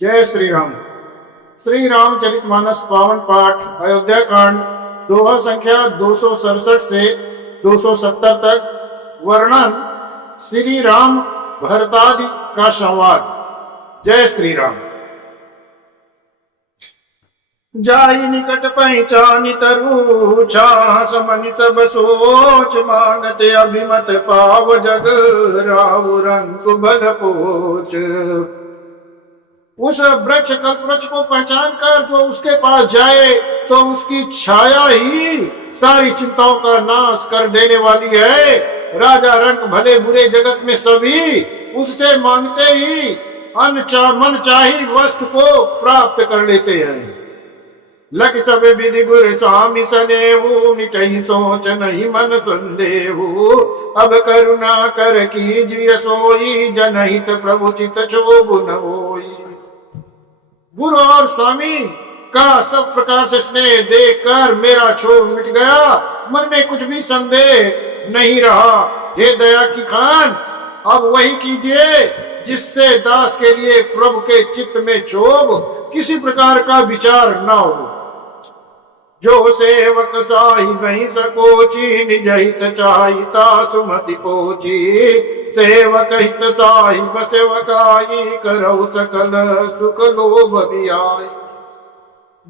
जय श्री राम। श्री रामचरितमानस पावन पाठ अयोध्या कांड दोहा संख्या 267 से 270 तक। वर्णन श्री राम भरतादि का संवाद। जय श्री राम। जाई निकट पहचानी तरु छास मनि सब सोच मांगते अभिमत पाव जग राव रंग बल पोच। उस वृक्ष कल्पवृक्ष को पहचान कर जो उसके पास जाए तो उसकी छाया ही सारी चिंताओं का नाश कर देने वाली है। राजा रंक भले बुरे जगत में सभी उससे मांगते ही मन चाही वस्तु को प्राप्त कर लेते हैं। लख सब विधि गुर स्वामी सनेहु मिटहि सोच नहीं मन संदेहु। अब करुणा कर कीजिए सोई जनहित प्रभु चित क्षोभ न होई। गुरु और स्वामी का सब प्रकार से स्नेह देखकर मेरा क्षोभ मिट गया, मन में कुछ भी संदेह नहीं रहा। हे दया की खान, अब वही कीजिए जिससे दास के लिए प्रभु के चित्त में क्षोभ किसी प्रकार का विचार न हो। जो सेवक साही गही सकोची निज हित चाहिता सुमति पोची। सेवक हित साही बसेवकाई करौ सकल सुख लोभ बियाई।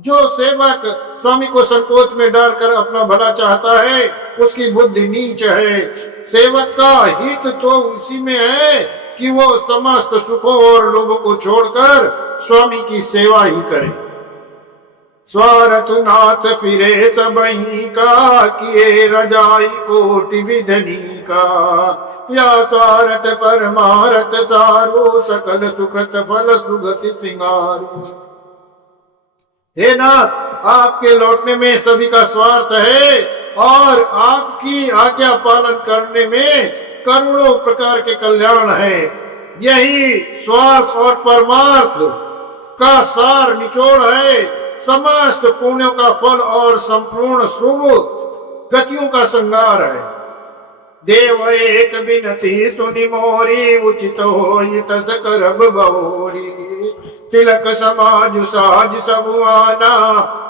जो सेवक स्वामी को संकोच में डालकर अपना भला चाहता है उसकी बुद्धि नीच है। सेवक का हित तो उसी में है कि वो समस्त सुखों और लोभों को छोड़कर स्वामी की सेवा ही करे। स्वार्थ नाथ फिरे सबही का किए रजाई कोटि विधनी का। या स्वार्थ परमारथ सारो सकल सुकृत फल सुगति सिंगारू। हे नाथ, आपके लौटने में सभी का स्वार्थ है और आपकी आज्ञा पालन करने में करोड़ों प्रकार के कल्याण है। यही स्वार्थ और परमार्थ का सार निचोड़ है। समस्त पुण्यों का फल और संपूर्ण शुभ गतियों का श्रृंगार है। देव एक बिनती सुनि मोरी उचित होई तस करब बहोरी। तिलक समाज साज सबुआना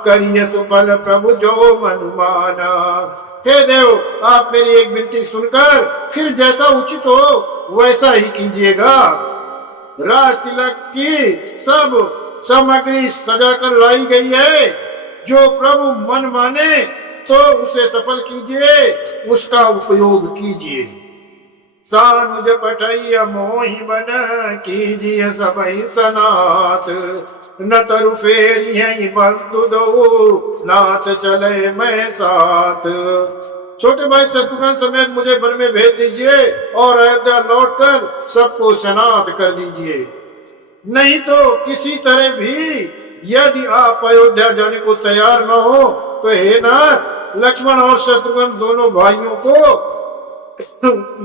करिय सुफल प्रभु जो मनुमाना। हे देव, आप मेरी एक विनती सुनकर फिर जैसा उचित हो वैसा ही कीजिएगा। राज तिलक की सब सामग्री सजाकर लाई गई है। जो प्रभु मन माने तो उसे सफल कीजिए, उसका उपयोग कीजिए। सानुज पठैया मोहि बन कीजिए सबहि सनाथ। न तरु फेरी है बंधु दो नाथ चले मैं साथ। छोटे भाई शत्रुघ्न समेत मुझे वन में भेज दीजिए और अयोध्या लौटकर सबको सनाथ कर दीजिए। नहीं तो किसी तरह भी यदि आप अयोध्या जाने को तैयार न हो तो हे नाथ, लक्ष्मण और शत्रुघ्न दोनों भाइयों को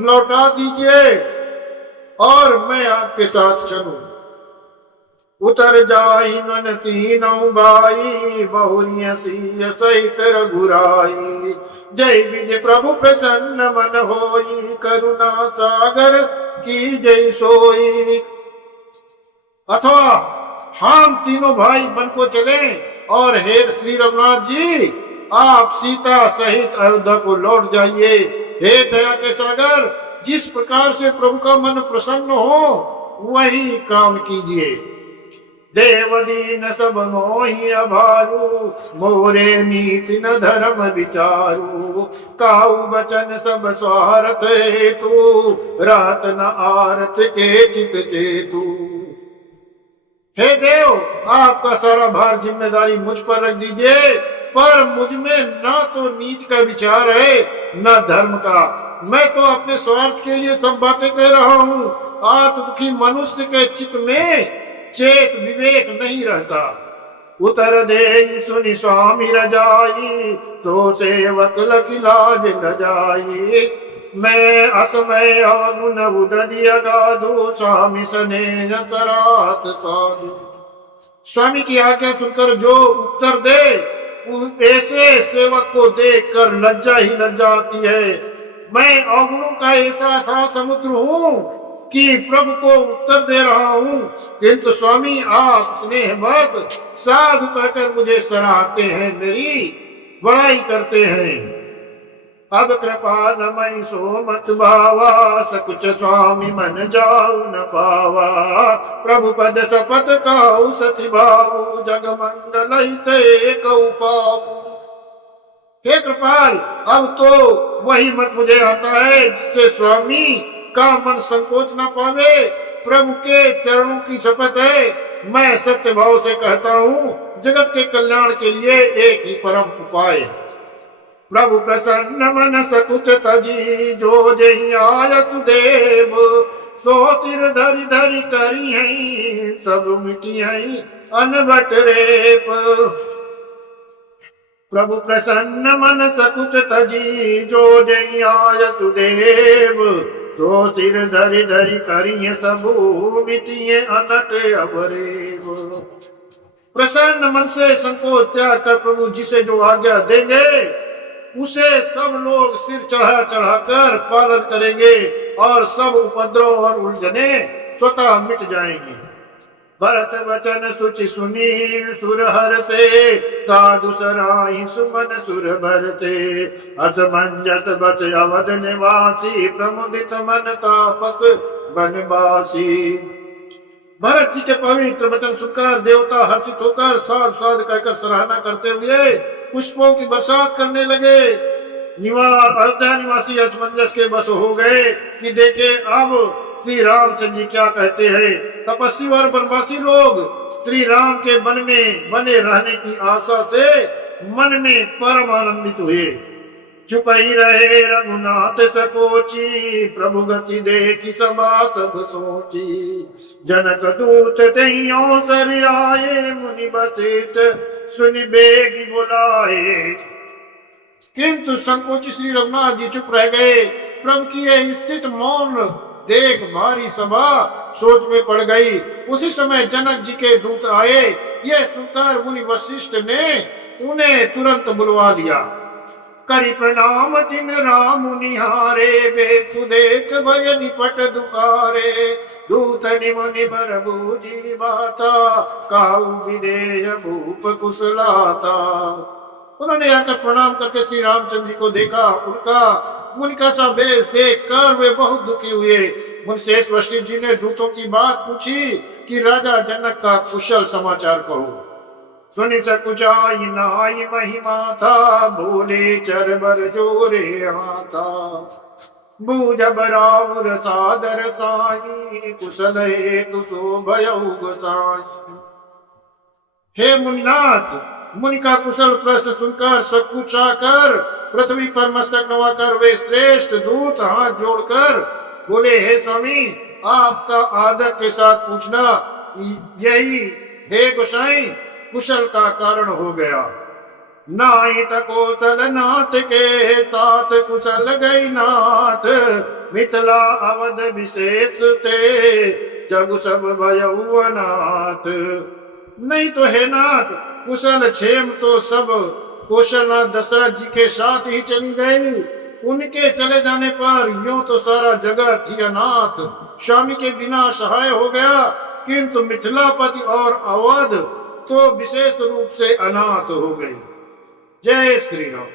लौटा दीजिए और मैं आपके साथ चलूं। उतर जाई मन तीनों भाई बहुरिया सिय सहित रघुराई। जय विधि प्रभु प्रसन्न मन होई करुणा सागर की जय सोई। अथवा हम तीनों भाई वन को चले और हे श्री रघुनाथ जी, आप सीता सहित अयोध्या को लौट जाइए। हे दया के सागर, जिस प्रकार से प्रभु का मन प्रसन्न हो वही काम कीजिए। देवदीन सब मोहि अभारू मोरे नीति न धर्म विचारू। काऊ बचन सब स्वार्थ हेतु रात न आरत के चित चेतु। हे देव, आपका सारा भार जिम्मेदारी मुझ पर रख दीजिए, पर मुझ में ना तो नीति का विचार है न धर्म का। मैं तो अपने स्वार्थ के लिए सब बातें कह रहा हूँ। आर्त दुखी मनुष्य के चित्त में चेत विवेक नहीं रहता। उतर दे सुनि स्वामी रजाई तो सेवक लखि लाज न जाई। मैं असमय अवगुण उदधि अगाधु स्वामी सने सरात साधु। स्वामी की आज्ञा सुनकर जो उत्तर दे ऐसे सेवक को देखकर लज्जा ही लज्जा आती है। मैं अवगुणों का ऐसा था समुद्र हूँ कि प्रभु को उत्तर दे रहा हूँ, किंतु स्वामी आप स्नेह बस साधु कहकर मुझे सराहते हैं, मेरी बड़ाई करते हैं। अब कृपा न मई सो मत भावा, सकुच स्वामी मन जाऊ न पावा। प्रभु पद सपत कहु सति भाऊ, जग मंगल ते कहु पाऊ। हे कृपाल, अब तो वही मत मुझे आता है जिससे स्वामी का मन संकोच न पावे। प्रभु के चरणों की शपथ है, मैं सत्य भाव से कहता हूँ, जगत के कल्याण के लिए एक ही परम उपाय। प्रभु प्रसन्न मन सकुच तजी, जो जही आयत देव। सो सिर धरि धरि करी है, सब मिटी है अनबट रेप। प्रभु प्रसन्न मन सकुच तजी, जो जही आयत देव। सो सिर धरि धरि करी सब मिटिए अनट अवरेव। प्रसन्न मन से संकोच त्याग कर प्रभु जिसे जो आज्ञा देंगे, उसे सब लोग सिर चढ़ा चढ़ा कर पालन करेंगे और सब उपद्रव और उलझने स्वतः मिट जाएंगी। भरत वचन सुचि सुनी सुर हरते, साधु सराहि सुमन सुर भरते। अस मंजस बच अवध निवासी, प्रमुदित मन तापस बनवासी। भरत जी के पवित्र वचन सुनकर देवता हर्षित होकर साध साध कहकर सराहना करते हुए पुष्पों की बरसात करने लगे। अयोध्या निवासी असमंजस के बस हो गए कि देखे अब श्री रामचंद्र जी क्या कहते हैं। तपस्वी और वनवासी लोग श्री राम के वन में बने रहने की आशा से मन में परम आनंदित हुए। चुप ही रहे रघुनाथ सकोची, प्रभु गति देखी सभा सब सोची। जनक दूत तहियों सर आए, मुनि बचित सुनि बेगी बुलाए। किंतु संकोची श्री रघुनाथ जी चुप रह गए। प्रभु की यह स्थित मौन देख भारी सभा सोच में पड़ गई। उसी समय जनक जी के दूत आए। यह सुनकर मुनि वशिष्ठ ने उन्हें तुरंत बुलवा लिया। करी प्रणाम दिन राम निहारे, बेखु देख भय निपट दुखारे। दूत निमुनि बर बूझी बाता, काऊ विदेह भूप कुशलाता। उन्होंने आकर प्रणाम करके श्री रामचंद्र जी को देखा। उनका मुनि का सा वेश देख कर वे बहुत दुखी हुए। मुनिशेष वशिष्ठ जी ने दूतों की बात पूछी कि राजा जनक का कुशल समाचार कहो। सुनि सकुचाई नाई महिमा था, बोले चरबर जोरे आता। बूझब राउर सादर साई, कुशल हेतु सो भयउ गोसाई। हे मुनिनाथ, मुनि का कुशल प्रश्न सुनकर सकुचा कर पृथ्वी पर मस्तक नवाकर वे श्रेष्ठ दूत हाथ जोड़कर बोले, हे स्वामी, आपका आदर के साथ पूछना यही हे गोसाई कुशल का कारण हो गया। नाई तकोसल नाथ के साथ कुशल गई नाथ, मिथिला अवध विशेष ते जग सब भयउ अनाथ। नहीं तो हे नाथ, कुशल क्षेम तो सब कौशलनाथ दशरथ जी के साथ ही चली गई। उनके चले जाने पर यूं तो सारा जगत ही अनाथ स्वामी के बिना सहाय हो गया, किंतु मिथिलापति और अवध तो विशेष रूप से अनाथ हो गई। जय श्री राम।